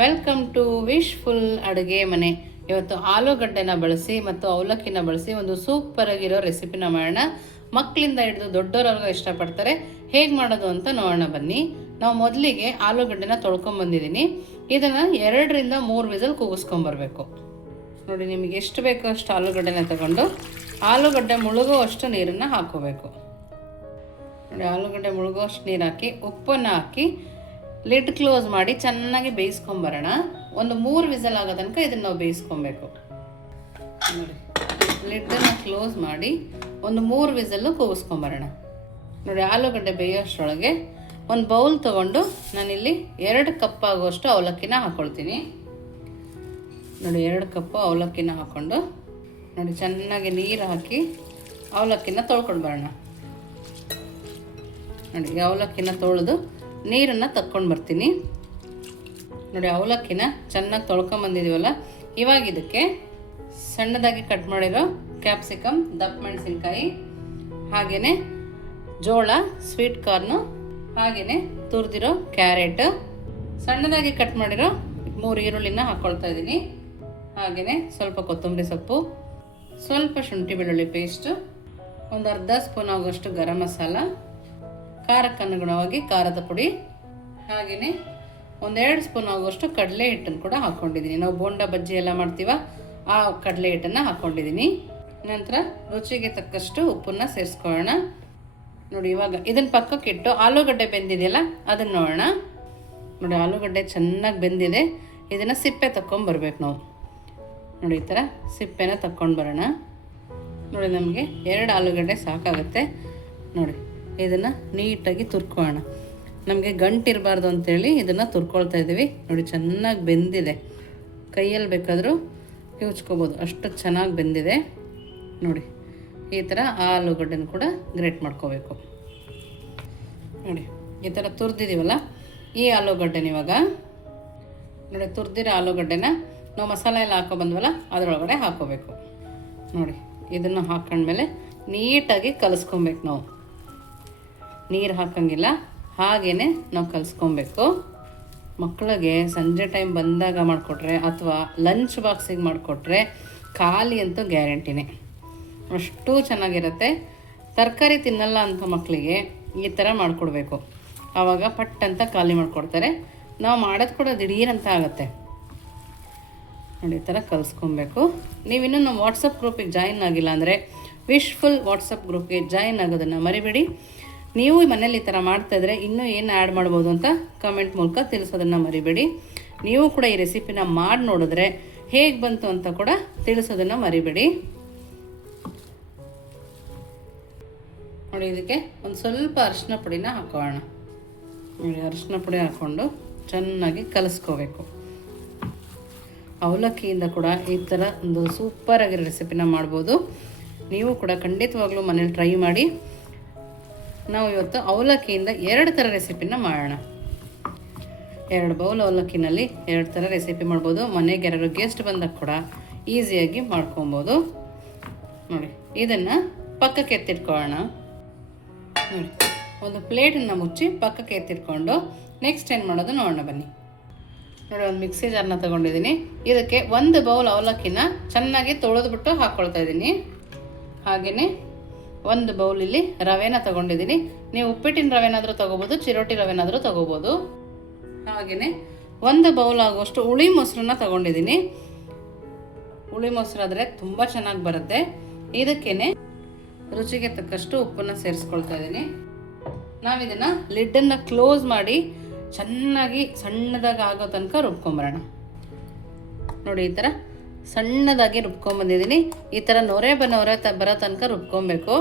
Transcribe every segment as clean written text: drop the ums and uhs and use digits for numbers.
Welcome to wishful ಅಡುಗೆ ಮನೆ. ಇವತ್ತು ಆಲೂಗಡ್ಡೆನ ಬಳಸಿ ಮತ್ತು ಅವಲಕ್ಕಿನ ಬಳಸಿ ಒಂದು ಸೂಪರ್ ಆಗಿರೋ ರೆಸಿಪಿನ ಮಾಡೋಣ. ಮಕ್ಕಳಿಂದ ಹಿಡಿದು ದೊಡ್ಡವರೆಗೂ ಇಷ್ಟಪಡ್ತಾರೆ. ಹೇಗೆ ಮಾಡೋದು ಅಂತ ನೋಡೋಣ ಬನ್ನಿ. ನಾವು ಮೊದಲಿಗೆ ಆಲೂಗಡ್ಡೆನ ತೊಳ್ಕೊಂಬಂದಿದ್ದೀನಿ. ಇದನ್ನು 2ರಿಂದ 3 ವಿಸಲ್ ಕೂಗಿಸ್ಕೊಂಬರ್ಬೇಕು. ನೋಡಿ, ನಿಮಗೆ ಎಷ್ಟು ಬೇಕೋ ಅಷ್ಟು ಆಲೂಗಡ್ಡೆನ ತಗೊಂಡು ಆಲೂಗಡ್ಡೆ ಮುಳುಗುವಷ್ಟು ನೀರನ್ನು ಹಾಕೋಬೇಕು. ನೋಡಿ, ಆಲೂಗಡ್ಡೆ ಮುಳುಗುವಷ್ಟು ನೀರು ಹಾಕಿ ಉಪ್ಪನ್ನು ಹಾಕಿ ಲಿಡ್ ಕ್ಲೋಸ್ ಮಾಡಿ ಚೆನ್ನಾಗಿ ಬೇಯಿಸ್ಕೊಂಬರೋಣ. ಒಂದು 3 ವಿಸಲ್ ಆಗೋ ತನಕ ಇದನ್ನು ನಾವು ಬೇಯಿಸ್ಕೊಬೇಕು. ನೋಡಿ, ಲಿಡ್ಡನ್ನು ಕ್ಲೋಸ್ ಮಾಡಿ ಒಂದು 3 ವಿಸಲ್ಲು ಕೂಗಿಸ್ಕೊಂಬರೋಣ. ನೋಡಿ, ಆಲೂಗಡ್ಡೆ ಬೇಯೋಷ್ಟರೊಳಗೆ ಒಂದು ಬೌಲ್ ತೊಗೊಂಡು ನಾನಿಲ್ಲಿ 2 ಕಪ್ ಆಗುವಷ್ಟು ಅವಲಕ್ಕಿನ ಹಾಕ್ಕೊಳ್ತೀನಿ. ನೋಡಿ, 2 ಕಪ್ಪು ಅವಲಕ್ಕಿನ ಹಾಕ್ಕೊಂಡು ನೋಡಿ ಚೆನ್ನಾಗಿ ನೀರು ಹಾಕಿ ಅವಲಕ್ಕಿನ ತೊಳ್ಕೊಂಡು ಬರೋಣ. ನೋಡಿ, ಅವಲಕ್ಕಿನ ತೊಳೆದು ನೀರನ್ನು ತಕ್ಕೊಂಡು ಬರ್ತೀನಿ. ನೋಡಿ, ಅವಲಕ್ಕಿನ ಚೆನ್ನಾಗಿ ತೊಳ್ಕೊಂಬಂದಿದ್ದೀವಲ್ಲ, ಇವಾಗ ಇದಕ್ಕೆ ಸಣ್ಣದಾಗಿ ಕಟ್ ಮಾಡಿರೋ ಕ್ಯಾಪ್ಸಿಕಮ್, ದಪ್ಪ ಮೆಣಸಿನ್ಕಾಯಿ, ಹಾಗೆಯೇ ಜೋಳ, ಸ್ವೀಟ್ ಕಾರ್ನು, ಹಾಗೆಯೇ ತುರಿದಿರೋ ಕ್ಯಾರೆಟ್, ಸಣ್ಣದಾಗಿ ಕಟ್ ಮಾಡಿರೋ 3 ಈರುಳ್ಳಿನ ಹಾಕ್ಕೊಳ್ತಾ ಇದ್ದೀನಿ. ಹಾಗೆಯೇ ಸ್ವಲ್ಪ ಕೊತ್ತಂಬರಿ ಸೊಪ್ಪು, ಸ್ವಲ್ಪ ಶುಂಠಿ ಬೆಳ್ಳುಳ್ಳಿ ಪೇಸ್ಟು, ಒಂದು ಅರ್ಧ ಸ್ಪೂನ್ ಆಗುವಷ್ಟು ಗರಂ ಮಸಾಲ, ಖಾರಕ್ಕೆ ಅನುಗುಣವಾಗಿ ಖಾರದ ಪುಡಿ, ಹಾಗೆಯೇ 1-2 ಸ್ಪೂನ್ ಆಗುವಷ್ಟು ಕಡಲೆ ಹಿಟ್ಟನ್ನು ಕೂಡ ಹಾಕ್ಕೊಂಡಿದ್ದೀನಿ. ನಾವು ಬೋಂಡ ಬಜ್ಜಿ ಎಲ್ಲ ಮಾಡ್ತೀವ ಆ ಕಡಲೆ ಹಿಟ್ಟನ್ನು ಹಾಕ್ಕೊಂಡಿದ್ದೀನಿ. ನಂತರ ರುಚಿಗೆ ತಕ್ಕಷ್ಟು ಉಪ್ಪನ್ನು ಸೇರಿಸ್ಕೊಳ್ಳೋಣ. ನೋಡಿ, ಇವಾಗ ಇದನ್ನು ಪಕ್ಕಕ್ಕೆ ಇಟ್ಟು ಆಲೂಗಡ್ಡೆ ಬೆಂದಿದೆಯಲ್ಲ ಅದನ್ನು ನೋಡೋಣ. ನೋಡಿ, ಆಲೂಗಡ್ಡೆ ಚೆನ್ನಾಗಿ ಬೆಂದಿದೆ. ಇದನ್ನು ಸಿಪ್ಪೆ ತಕ್ಕೊಂಬರ್ಬೇಕು ನಾವು. ನೋಡಿ, ಈ ಥರ ಸಿಪ್ಪೆನ ತಕ್ಕೊಂಡು ಬರೋಣ. ನೋಡಿ, ನಮಗೆ 2 ಆಲೂಗಡ್ಡೆ ಸಾಕಾಗುತ್ತೆ. ನೋಡಿ, ಇದನ್ನು ನೀಟಾಗಿ ತುರ್ಕೋಣ. ನಮಗೆ ಗಂಟಿರಬಾರ್ದು ಅಂತೇಳಿ ಇದನ್ನು ತುರ್ಕೊಳ್ತಾ ಇದ್ದೀವಿ. ನೋಡಿ, ಚೆನ್ನಾಗಿ ಬೆಂದಿದೆ. ಕೈಯಲ್ಲಿ ಬೇಕಾದರೂ ಉಚ್ಕೋಬೋದು, ಅಷ್ಟು ಚೆನ್ನಾಗಿ ಬೆಂದಿದೆ. ನೋಡಿ, ಈ ಥರ ಆಲೂಗಡ್ಡೆನ ಕೂಡ ಗ್ರೇಟ್ ಮಾಡ್ಕೋಬೇಕು. ನೋಡಿ, ಈ ಥರ ತುರಿದಿದ್ದೀವಲ್ಲ, ಈ ಆಲೂಗಡ್ಡೆನ ಇವಾಗ ನೋಡಿ ತುರಿದಿರೋ ಆಲೂಗಡ್ಡೆನ ನಾವು ಮಸಾಲೆ ಎಲ್ಲ ಬಂದ್ವಲ್ಲ ಅದರೊಳಗಡೆ ಹಾಕೋಬೇಕು. ನೋಡಿ, ಇದನ್ನು ಹಾಕೊಂಡ್ಮೇಲೆ ನೀಟಾಗಿ ಕಲಿಸ್ಕೊಬೇಕು. ನಾವು ನೀರು ಹಾಕಂಗಿಲ್ಲ, ಹಾಗೇ ನಾವು ಕಲಿಸ್ಕೊಬೇಕು. ಮಕ್ಕಳಿಗೆ ಸಂಜೆ ಟೈಮ್ ಬಂದಾಗ ಮಾಡಿಕೊಟ್ರೆ ಅಥವಾ ಲಂಚ್ ಬಾಕ್ಸಿಗೆ ಮಾಡಿಕೊಟ್ರೆ ಖಾಲಿ ಅಂತೂ ಗ್ಯಾರಂಟಿನೇ. ಅಷ್ಟು ಚೆನ್ನಾಗಿರುತ್ತೆ. ತರಕಾರಿ ತಿನ್ನಲ್ಲ ಅಂತ ಮಕ್ಕಳಿಗೆ ಈ ಥರ ಮಾಡಿಕೊಡ್ಬೇಕು. ಆವಾಗ ಪಟ್ಟಂತ ಖಾಲಿ ಮಾಡಿಕೊಡ್ತಾರೆ. ನಾವು ಮಾಡೋದು ಕೂಡ ದಿಢೀರಂತ ಆಗುತ್ತೆ. ನೋಡಿ, ಈ ಥರ ಕಲಿಸ್ಕೊಬೇಕು. ನೀವಿನ್ನೂ ನಮ್ಮ ವಾಟ್ಸಪ್ ಗ್ರೂಪಿಗೆ ಜಾಯಿನ್ ಆಗಿಲ್ಲ ಅಂದರೆ ವಿಶ್ಫುಲ್ ವಾಟ್ಸಪ್ ಗ್ರೂಪ್ಗೆ ಜಾಯಿನ್ ಆಗೋದನ್ನು ಮರಿಬೇಡಿ. ನೀವು ಮನೇಲಿ ಈ ಥರ ಮಾಡ್ತಾಯಿದ್ರೆ ಇನ್ನೂ ಏನು ಆ್ಯಡ್ ಮಾಡ್ಬೋದು ಅಂತ ಕಮೆಂಟ್ ಮೂಲಕ ತಿಳಿಸೋದನ್ನು ಮರಿಬೇಡಿ. ನೀವು ಕೂಡ ಈ ರೆಸಿಪಿನ ಮಾಡಿ ನೋಡಿದ್ರೆ ಹೇಗೆ ಬಂತು ಅಂತ ಕೂಡ ತಿಳಿಸೋದನ್ನು ಮರಿಬೇಡಿ. ನೋಡಿ, ಇದಕ್ಕೆ ಒಂದು ಸ್ವಲ್ಪ ಅರಿಶಿನ ಪುಡಿನ ಹಾಕೋಣ. ನೋಡಿ, ಅರಿಶಿನ ಪುಡಿ ಹಾಕ್ಕೊಂಡು ಚೆನ್ನಾಗಿ ಕಲಿಸ್ಕೋಬೇಕು. ಅವಲಕ್ಕಿಯಿಂದ ಕೂಡ ಈ ಥರ ಒಂದು ಸೂಪರಾಗಿರೋ ರೆಸಿಪಿನ ಮಾಡ್ಬೋದು. ನೀವು ಕೂಡ ಖಂಡಿತವಾಗ್ಲೂ ಮನೇಲಿ ಟ್ರೈ ಮಾಡಿ. ನಾವು ಇವತ್ತು ಅವಲಕ್ಕಿಯಿಂದ 2 ಥರ ರೆಸಿಪಿನ ಮಾಡೋಣ. 2 ಬೌಲ್ ಅವಲಕ್ಕಿನಲ್ಲಿ 2 ಥರ ರೆಸಿಪಿ ಮಾಡ್ಬೋದು. ಮನೆಗೆ ಯಾರು ಗೆಸ್ಟ್ ಬಂದಾಗ ಕೂಡ ಈಸಿಯಾಗಿ ಮಾಡ್ಕೊಬೋದು. ನೋಡಿ, ಇದನ್ನು ಪಕ್ಕಕ್ಕೆ ಎತ್ತಿಟ್ಕೊಳ್ಳೋಣ. ನೋಡಿ, ಒಂದು ಪ್ಲೇಟನ್ನು ಮುಚ್ಚಿ ಪಕ್ಕಕ್ಕೆ ಎತ್ತಿಟ್ಕೊಂಡು ನೆಕ್ಸ್ಟ್ ಏನು ಮಾಡೋದು ನೋಡೋಣ ಬನ್ನಿ. ನೋಡಿ, ಒಂದು ಮಿಕ್ಸಿ ಜಾರ್ನ ತೊಗೊಂಡಿದ್ದೀನಿ. ಇದಕ್ಕೆ 1 ಬೌಲ್ ಅವಲಕ್ಕಿನ ಚೆನ್ನಾಗಿ ತೊಳೆದ್ಬಿಟ್ಟು ಹಾಕ್ಕೊಳ್ತಾ ಇದ್ದೀನಿ. ಹಾಗೆಯೇ 1 ಬೌಲಲ್ಲಿ ರವೆನ ತೊಗೊಂಡಿದ್ದೀನಿ. ನೀವು ಉಪ್ಪಿಟ್ಟಿನ ರವೆನಾದರೂ ತೊಗೋಬೋದು, ಚಿರೋಟಿ ರವೆನಾದರೂ ತೊಗೋಬೋದು. ಹಾಗೆಯೇ 1 ಬೌಲ್ ಆಗುವಷ್ಟು ಹುಳಿ ಮೊಸರನ್ನ ತೊಗೊಂಡಿದ್ದೀನಿ. ಹುಳಿ ಮೊಸರಾದರೆ ತುಂಬ ಚೆನ್ನಾಗಿ ಬರುತ್ತೆ. ಇದಕ್ಕೇ ರುಚಿಗೆ ತಕ್ಕಷ್ಟು ಉಪ್ಪನ್ನು ಸೇರಿಸ್ಕೊಳ್ತಾ ಇದ್ದೀನಿ. ನಾವಿದನ್ನು ಲಿಡ್ಡನ್ನು ಕ್ಲೋಸ್ ಮಾಡಿ ಚೆನ್ನಾಗಿ ಸಣ್ಣದಾಗಿ ಆಗೋ ತನಕ ರುಬ್ಕೊಂಬರೋಣ. ನೋಡಿ, ಈ ಥರ ಸಣ್ಣದಾಗಿ ರುಬ್ಕೊಂಬಂದಿದ್ದೀನಿ. ಈ ಥರ ನೊರೆ ಬರೋ ತನಕ ರುಬ್ಕೊಬೇಕು.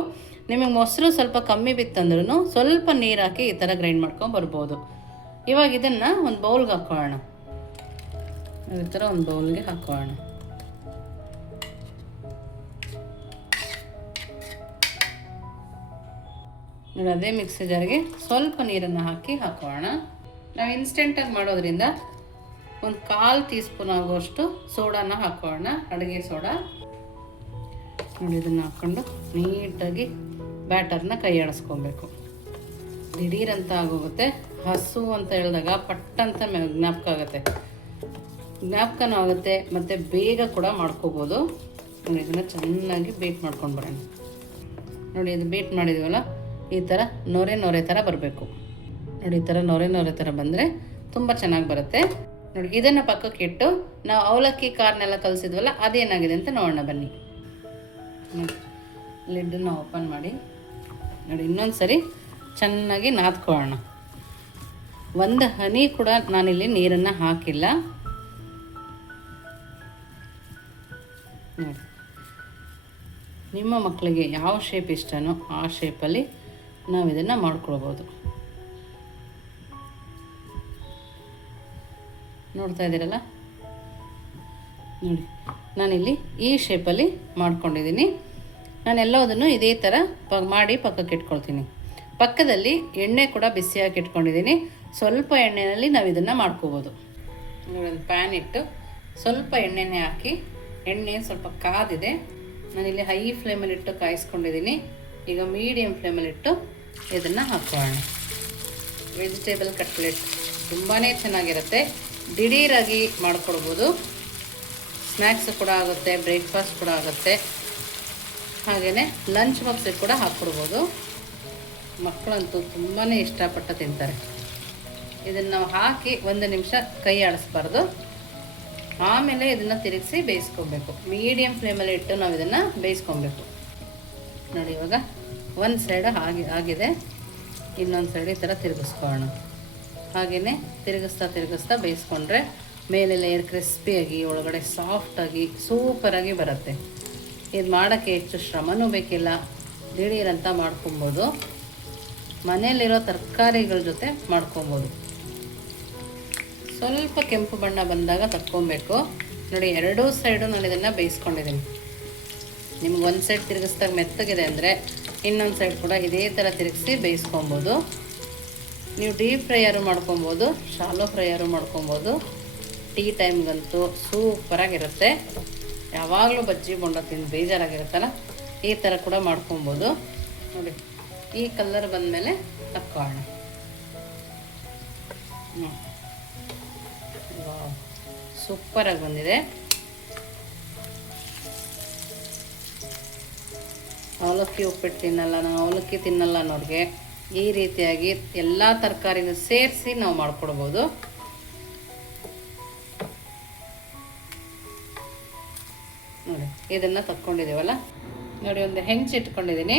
ನಿಮಗೆ ಮೊಸರು ಸ್ವಲ್ಪ ಕಮ್ಮಿ ಬಿತ್ತಂದ್ರೂ ಸ್ವಲ್ಪ ನೀರು ಹಾಕಿ ಈ ಥರ ಗ್ರೈಂಡ್ ಮಾಡ್ಕೊಂಬರ್ಬೋದು. ಇವಾಗ ಇದನ್ನು ಒಂದು ಬೌಲ್ಗೆ ಹಾಕ್ಕೊಳ್ಳೋಣ. ಈ ಥರ ಒಂದು ಬೌಲ್ಗೆ ಹಾಕ್ಕೊಳ್ಳೋಣ. ನೋಡಿ, ಅದೇ ಮಿಕ್ಸಿ ಜಾರಿಗೆ ಸ್ವಲ್ಪ ನೀರನ್ನು ಹಾಕೋಣ. ನಾವು ಇನ್ಸ್ಟೆಂಟಾಗಿ ಮಾಡೋದ್ರಿಂದ ಒಂದು 1/4 ಟೀ ಸ್ಪೂನ್ ಆಗುವಷ್ಟು ಸೋಡಾನ ಹಾಕೋಣ, ಅಡುಗೆ ಸೋಡಾ. ನೋಡಿ, ಇದನ್ನು ಹಾಕ್ಕೊಂಡು ನೀಟಾಗಿ ಬ್ಯಾಟರ್ನ ಕೈ ಆಡಿಸ್ಕೊಬೇಕು. ದಿಢೀರಂತ ಆಗೋಗುತ್ತೆ. ಹಸು ಅಂತ ಹೇಳಿದಾಗ ಪಟ್ಟಂತ ಜ್ಞಾಪಕ ಆಗುತ್ತೆ. ಜ್ಞಾಪಕನೂ ಆಗುತ್ತೆ ಮತ್ತು ಬೇಗ ಕೂಡ ಮಾಡ್ಕೋಬೋದು. ನೋಡಿ ಇದನ್ನು ಚೆನ್ನಾಗಿ ಬೀಟ್ ಮಾಡ್ಕೊಂಡು ಬರೋಣ. ನೋಡಿ ಇದು ಬೀಟ್ ಮಾಡಿದ್ವಲ್ಲ, ಈ ಥರ ನೊರೆ ಥರ ಬರಬೇಕು. ನೋಡಿ ಈ ಥರ ನೊರೆ ಥರ ಬಂದರೆ ತುಂಬ ಚೆನ್ನಾಗಿ ಬರುತ್ತೆ. ನೋಡಿ ಇದನ್ನು ಪಕ್ಕಕ್ಕೆ ಇಟ್ಟು ನಾವು ಅವಲಕ್ಕಿ ಕಾರ್ನೆಲ್ಲ ಕಲಿಸಿದ್ವಲ್ಲ ಅದೇನಾಗಿದೆ ಅಂತ ನೋಡೋಣ ಬನ್ನಿ. ಲಿಡ್ಡನ್ನು ಓಪನ್ ಮಾಡಿ ನೋಡಿ ಇನ್ನೊಂದು ಸರಿ ಚೆನ್ನಾಗಿ ನಾದ್ಕೊಳ್ಳೋಣ. ಒಂದು ಹನಿ ಕೂಡ ನಾನಿಲ್ಲಿ ನೀರನ್ನು ಹಾಕಿಲ್ಲ. ನೋಡಿ ನಿಮ್ಮ ಮಕ್ಕಳಿಗೆ ಯಾವ ಶೇಪ್ ಇಷ್ಟನೋ ಆ ಶೇಪಲ್ಲಿ ನಾವು ಇದನ್ನು ಮಾಡ್ಕೊಳ್ಬೋದು. ನೋಡ್ತಾ ಇದ್ದೀರಲ್ಲ, ನೋಡಿ ನಾನಿಲ್ಲಿ ಈ ಶೇಪಲ್ಲಿ ಮಾಡ್ಕೊಂಡಿದ್ದೀನಿ. ನಾನೆಲ್ಲದನ್ನು ಇದೇ ಥರ ಮಾಡಿ ಪಕ್ಕಕ್ಕೆ ಇಟ್ಕೊಳ್ತೀನಿ. ಪಕ್ಕದಲ್ಲಿ ಎಣ್ಣೆ ಕೂಡ ಬಿಸಿಯಾಗಿ ಇಟ್ಕೊಂಡಿದ್ದೀನಿ. ಸ್ವಲ್ಪ ಎಣ್ಣೆಯಲ್ಲಿ ನಾವು ಇದನ್ನು ಮಾಡ್ಕೋಬೋದು. ನೋಡಿ ಒಂದು ಪ್ಯಾನ್ ಇಟ್ಟು ಸ್ವಲ್ಪ ಎಣ್ಣೆನೇ ಹಾಕಿ, ಎಣ್ಣೆ ಸ್ವಲ್ಪ ಕಾದಿದೆ. ನಾನಿಲ್ಲಿ ಹೈ ಫ್ಲೇಮಲ್ಲಿ ಇಟ್ಟು ಕಾಯಿಸ್ಕೊಂಡಿದ್ದೀನಿ. ಈಗ ಮೀಡಿಯಮ್ ಫ್ಲೇಮಲ್ಲಿಟ್ಟು ಇದನ್ನು ಹಾಕೋಣ. ವೆಜಿಟೇಬಲ್ ಕಟ್ಲೆಟ್ ತುಂಬಾ ಚೆನ್ನಾಗಿರುತ್ತೆ. ದಿಢೀರಾಗಿ ಮಾಡಿಕೊಡ್ಬೋದು. ಸ್ನ್ಯಾಕ್ಸ್ ಕೂಡ ಆಗುತ್ತೆ, ಬ್ರೇಕ್ಫಾಸ್ಟ್ ಕೂಡ ಆಗುತ್ತೆ, ಹಾಗೆಯೇ ಲಂಚ್ ಬಾಕ್ಸಿಗೆ ಕೂಡ ಹಾಕ್ಕೊಡ್ಬೋದು. ಮಕ್ಕಳಂತೂ ತುಂಬಾ ಇಷ್ಟಪಟ್ಟು ತಿಂತಾರೆ. ಇದನ್ನು ನಾವು ಹಾಕಿ 1 ನಿಮಿಷ ಕೈ ಆಡಿಸ್ಬಾರ್ದು. ಆಮೇಲೆ ಇದನ್ನು ತಿರುಗಿಸಿ ಬೇಯಿಸ್ಕೊಬೇಕು. ಮೀಡಿಯಮ್ ಫ್ಲೇಮಲ್ಲಿ ಇಟ್ಟು ನಾವು ಇದನ್ನು ಬೇಯಿಸ್ಕೊಬೇಕು. ನೋಡಿ ಇವಾಗ ಒಂದು ಸೈಡ್ ಆಗಿದೆ, ಇನ್ನೊಂದು ಸೈಡ್ ಈ ಥರ ತಿರುಗಿಸ್ಕೊಳ್ಳೋಣ. ಹಾಗೆಯೇ ತಿರುಗಿಸ್ತಾ ಬೇಯಿಸ್ಕೊಂಡ್ರೆ ಮೇಲೆ ಲೇಯರ್ ಕ್ರಿಸ್ಪಿಯಾಗಿ ಒಳಗಡೆ ಸಾಫ್ಟಾಗಿ ಸೂಪರಾಗಿ ಬರುತ್ತೆ. ಇದು ಮಾಡೋಕ್ಕೆ ಹೆಚ್ಚು ಶ್ರಮನೂ ಬೇಕಿಲ್ಲ, ದಿಢೀರಂತ ಮಾಡ್ಕೊಬೋದು. ಮನೆಯಲ್ಲಿರೋ ತರಕಾರಿಗಳ ಜೊತೆ ಮಾಡ್ಕೊಬೋದು. ಸ್ವಲ್ಪ ಕೆಂಪು ಬಣ್ಣ ಬಂದಾಗ ತಕ್ಕೊಬೇಕು. ನೋಡಿ ಎರಡೂ ಸೈಡು ನಾನು ಇದನ್ನು ಬೇಯಿಸ್ಕೊಂಡಿದ್ದೀನಿ. ನಿಮ್ಗೆ ಒಂದು ಸೈಡ್ ತಿರುಗಿಸ್ದಾಗ ಮೆತ್ತಗಿದೆ ಅಂದರೆ ಇನ್ನೊಂದು ಸೈಡ್ ಕೂಡ ಇದೇ ಥರ ತಿರುಗಿಸಿ ಬೇಯಿಸ್ಕೊಬೋದು. ನೀವು ಡೀಪ್ ಫ್ರೈಯಾರು ಮಾಡ್ಕೊಬೋದು, ಶಾಲೋ ಫ್ರೈಯಾರು ಮಾಡ್ಕೊಬೋದು. ಟೀ ಟೈಮ್ಗಂತೂ ಸೂಪರಾಗಿರುತ್ತೆ. ಯಾವಾಗಲೂ ಬಜ್ಜಿ ಬೋಂಡ ತಿಂದು ಬೇಜಾರಾಗಿರುತ್ತಲ್ಲ, ಈ ಥರ ಕೂಡ ಮಾಡ್ಕೊಬೋದು. ನೋಡಿ ಈ ಕಲರ್ ಬಂದಮೇಲೆ ತಕ್ಕೊಳ್ಳೋಣ. ಸೂಪರಾಗಿ ಬಂದಿದೆ. ಅವಲಕ್ಕಿ ಉಪ್ಪಿಟ್ಟು ತಿನ್ನಲ್ಲ, ನಾವು ಅವಲಕ್ಕಿ ತಿನ್ನಲ್ಲ ಅನ್ನೋರಿಗೆ ಈ ರೀತಿಯಾಗಿ ಎಲ್ಲ ತರಕಾರಿನೂ ಸೇರಿಸಿ ನಾವು ಮಾಡ್ಕೊಡ್ಬೋದು. ನೋಡಿ ಇದನ್ನು ತಕ್ಕೊಂಡಿದ್ದೀವಲ್ಲ, ನೋಡಿ ಒಂದು ಹೆಂಚು ಇಟ್ಕೊಂಡಿದ್ದೀನಿ.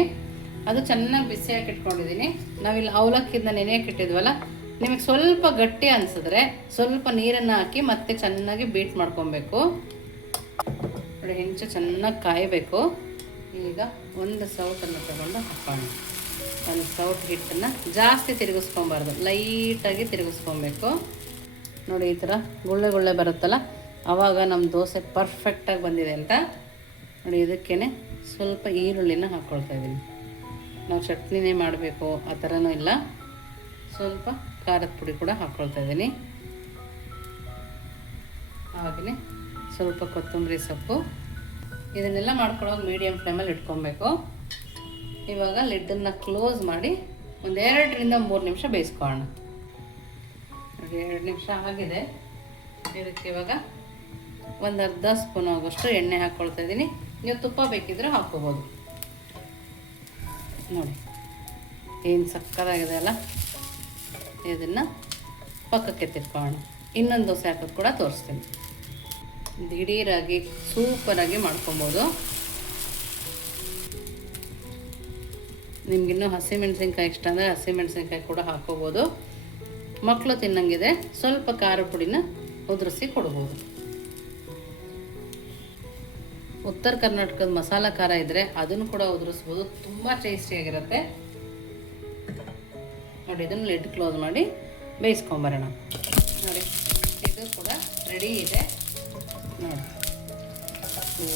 ಅದು ಚೆನ್ನಾಗಿ ಬಿಸಿಯಾಗಿ ಇಟ್ಕೊಂಡಿದ್ದೀನಿ. ನಾವಿಲ್ಲಿ ಅವಲಕ್ಕಿಂದ ನೆನೆಯಕ್ಕೆ ಇಟ್ಟಿದ್ವಲ್ಲ, ನಿಮಗೆ ಸ್ವಲ್ಪ ಗಟ್ಟಿ ಅನಿಸಿದ್ರೆ ಸ್ವಲ್ಪ ನೀರನ್ನು ಹಾಕಿ ಮತ್ತೆ ಚೆನ್ನಾಗಿ ಬೀಟ್ ಮಾಡ್ಕೊಬೇಕು. ನೋಡಿ ಹೆಂಚು ಚೆನ್ನಾಗಿ ಕಾಯಬೇಕು. ಈಗ ಒಂದು ಸೌಟನ್ನು ತಗೊಂಡು ಹಾಕೋಣ. ಒಂದು ಸೌಟ್ ಹಿಟ್ಟನ್ನು ಜಾಸ್ತಿ ತಿರುಗಿಸ್ಕೊಬಾರ್ದು, ಲೈಟಾಗಿ ತಿರುಗಿಸ್ಕೊಬೇಕು. ನೋಡಿ ಈ ಥರ ಗುಳ್ಳೆ ಬರುತ್ತಲ್ಲ, ಆವಾಗ ನಮ್ಮ ದೋಸೆ ಪರ್ಫೆಕ್ಟಾಗಿ ಬಂದಿದೆ ಅಂತ. ನೋಡಿ ಇದಕ್ಕೇ ಸ್ವಲ್ಪ ಈರುಳ್ಳಿನ ಹಾಕ್ಕೊಳ್ತಾ ಇದ್ದೀನಿ. ನಾವು ಚಟ್ನಿನೇ ಮಾಡಬೇಕು ಆ ಥರನೂ ಇಲ್ಲ. ಸ್ವಲ್ಪ ಖಾರದ ಪುಡಿ ಕೂಡ ಹಾಕ್ಕೊಳ್ತಾ ಇದ್ದೀನಿ. ಹಾಗೆಯೇ ಸ್ವಲ್ಪ ಕೊತ್ತಂಬರಿ ಸೊಪ್ಪು. ಇದನ್ನೆಲ್ಲ ಮಾಡ್ಕೊಳ್ಳೋದು ಮೀಡಿಯಮ್ ಫ್ಲೇಮಲ್ಲಿ ಇಟ್ಕೊಬೇಕು. ಇವಾಗ ಲಿಡ್ಡನ್ನು ಕ್ಲೋಸ್ ಮಾಡಿ ಒಂದು 2 ರಿಂದ 3 ನಿಮಿಷ ಬೇಯಿಸ್ಕೊಳ್ಳೋಣ. 2 ನಿಮಿಷ ಆಗಿದೆ. ಇದಕ್ಕೆ ಇವಾಗ ಒಂದು ಅರ್ಧ ಸ್ಪೂನ್ ಆಗೋಷ್ಟು ಎಣ್ಣೆ ಹಾಕ್ಕೊಳ್ತಾ ಇದ್ದೀನಿ. ನೀವು ತುಪ್ಪ ಬೇಕಿದ್ರೆ ಹಾಕ್ಕೋಬೋದು. ನೋಡಿ ಏನು ಸಕ್ಕತ್ತಾಗಿದೆ ಅಲ್ಲ. ಇದನ್ನು ಪಕ್ಕಕ್ಕೆ ತಿರ್ಕೊಳ್ಳೋಣ. ಇನ್ನೊಂದು ದೋಸೆ ಹಾಕೋದು ಕೂಡ ತೋರಿಸ್ತೀನಿ. ದಿಢೀರಾಗಿ ಸೂಪರಾಗಿ ಮಾಡ್ಕೊಬೋದು. ನಿಮಗಿನ್ನೂ ಹಸಿಮೆಣಸಿನ್ಕಾಯಿ ಇಷ್ಟ ಅಂದರೆ ಹಸಿಮೆಣಸಿನ್ಕಾಯಿ ಕೂಡ ಹಾಕ್ಕೋಬೋದು. ಮಕ್ಕಳು ತಿನ್ನಂಗಿದೆ ಸ್ವಲ್ಪ ಖಾರ ಪುಡಿನ ಉದುರಿಸಿ ಕೊಡ್ಬೋದು. ಉತ್ತರ ಕರ್ನಾಟಕದ ಮಸಾಲ ಖಾರ ಇದ್ದರೆ ಅದನ್ನು ಕೂಡ ಉದುರಿಸ್ಬೋದು, ತುಂಬ ಟೇಸ್ಟಿಯಾಗಿರುತ್ತೆ. ನೋಡಿ ಇದನ್ನು ಲಿಡ್ ಕ್ಲೋಸ್ ಮಾಡಿ ಬೇಯಿಸ್ಕೊಂಬರೋಣ. ನೋಡಿ ಇದು ಕೂಡ ರೆಡಿ ಇದೆ. ನೋಡಿ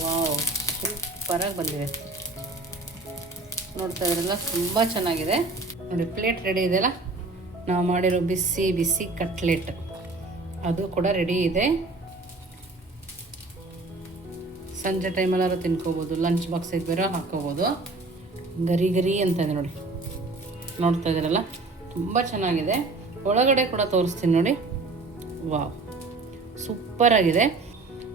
ವಾವ್ ಸೂಪರಾಗಿ ಬಂದಿದೆ. ನೋಡ್ತಾ ಇದ್ರಲ್ಲ ತುಂಬ ಚೆನ್ನಾಗಿದೆ. ನೋಡಿ ಪ್ಲೇಟ್ ರೆಡಿ ಇದೆಯಲ್ಲ, ನಾವು ಮಾಡಿರೋ ಬಿಸಿ ಬಿಸಿ ಕಟ್ಲೆಟ್ ಅದು ಕೂಡ ರೆಡಿ ಇದೆ. ಸಂಜೆ ಟೈಮಲ್ಲಾದ್ರೂ ತಿನ್ಕೋಬೋದು, ಲಂಚ್ ಬಾಕ್ಸಿಗೆ ಬೇರೆ ಹಾಕೋಬೋದು. ಗರಿ ಅಂತ ಇದೆ ನೋಡಿ, ನೋಡ್ತಾ ಇದ್ದೀರಲ್ಲ ತುಂಬ ಚೆನ್ನಾಗಿದೆ. ಒಳಗಡೆ ಕೂಡ ತೋರಿಸ್ತೀನಿ ನೋಡಿ. ವಾವ್ ಸೂಪರಾಗಿದೆ.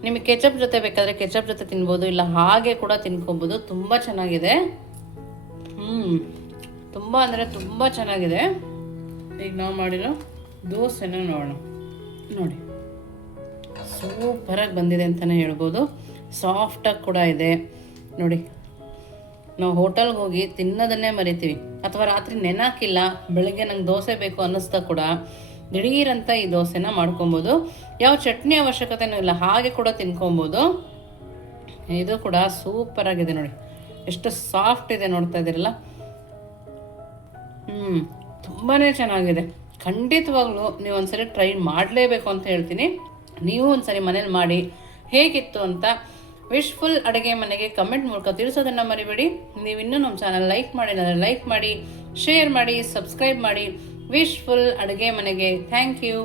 ನಿಮಗೆ ಕೆಚಪ್ ಜೊತೆ ಬೇಕಾದರೆ ಕೆಚಪ್ ಜೊತೆ ತಿನ್ಬೋದು, ಇಲ್ಲ ಹಾಗೆ ಕೂಡ ತಿನ್ಕೊಬೋದು. ತುಂಬ ಚೆನ್ನಾಗಿದೆ. ತುಂಬ ಅಂದರೆ ತುಂಬ ಚೆನ್ನಾಗಿದೆ. ಈಗ ನಾವು ಮಾಡಿರೋ ದೋಸೆನ ನೋಡೋಣ. ನೋಡಿ, ಸೂಪರಾಗಿ ಬಂದಿದೆ ಅಂತಲೇ ಹೇಳ್ಬೋದು. ಸಾಫ್ಟಾಗಿ ಕೂಡ ಇದೆ ನೋಡಿ. ನಾವು ಹೋಟೆಲ್ಗೆ ಹೋಗಿ ತಿನ್ನೋದನ್ನೇ ಮರಿತೀವಿ, ಅಥವಾ ರಾತ್ರಿ ನೆನಾಕಿಲ್ಲ ಬೆಳಗ್ಗೆ ನಂಗೆ ದೋಸೆ ಬೇಕು ಅನ್ನಿಸ್ತಾ ಕೂಡ ದಿಢೀರಂತ ಈ ದೋಸೆನ ಮಾಡ್ಕೊಬೋದು. ಯಾವ ಚಟ್ನಿ ಅವಶ್ಯಕತೆನೂ ಇಲ್ಲ, ಹಾಗೆ ಕೂಡ ತಿನ್ಕೊಬೋದು. ಇದು ಕೂಡ ಸೂಪರಾಗಿದೆ ನೋಡಿ, ಎಷ್ಟು ಸಾಫ್ಟ್ ಇದೆ ನೋಡ್ತಾ ಇದ್ದೀರಲ್ಲ. ತುಂಬಾ ಚೆನ್ನಾಗಿದೆ. ಖಂಡಿತವಾಗ್ಲೂ ನೀವು ಒಂದ್ಸರಿ ಟ್ರೈ ಮಾಡಲೇಬೇಕು ಅಂತ ಹೇಳ್ತೀನಿ. ನೀವು ಒಂದ್ಸರಿ ಮನೇಲಿ ಮಾಡಿ ಹೇಗಿತ್ತು ಅಂತ ವಿಶ್ಫುಲ್ ಅಡುಗೆ ಮನೆಗೆ ಕಮೆಂಟ್ ಮೂಲಕ ತಿಳಿಸೋದನ್ನು ಮರಿಬೇಡಿ. ನೀವು ಇನ್ನೂ ನಮ್ಮ ಚಾನಲ್ ಲೈಕ್ ಮಾಡಿ, ಶೇರ್ ಮಾಡಿ, ಸಬ್ಸ್ಕ್ರೈಬ್ ಮಾಡಿ. ವಿಶ್ಫುಲ್ ಅಡುಗೆ ಮನೆಗೆ ಥ್ಯಾಂಕ್ ಯು.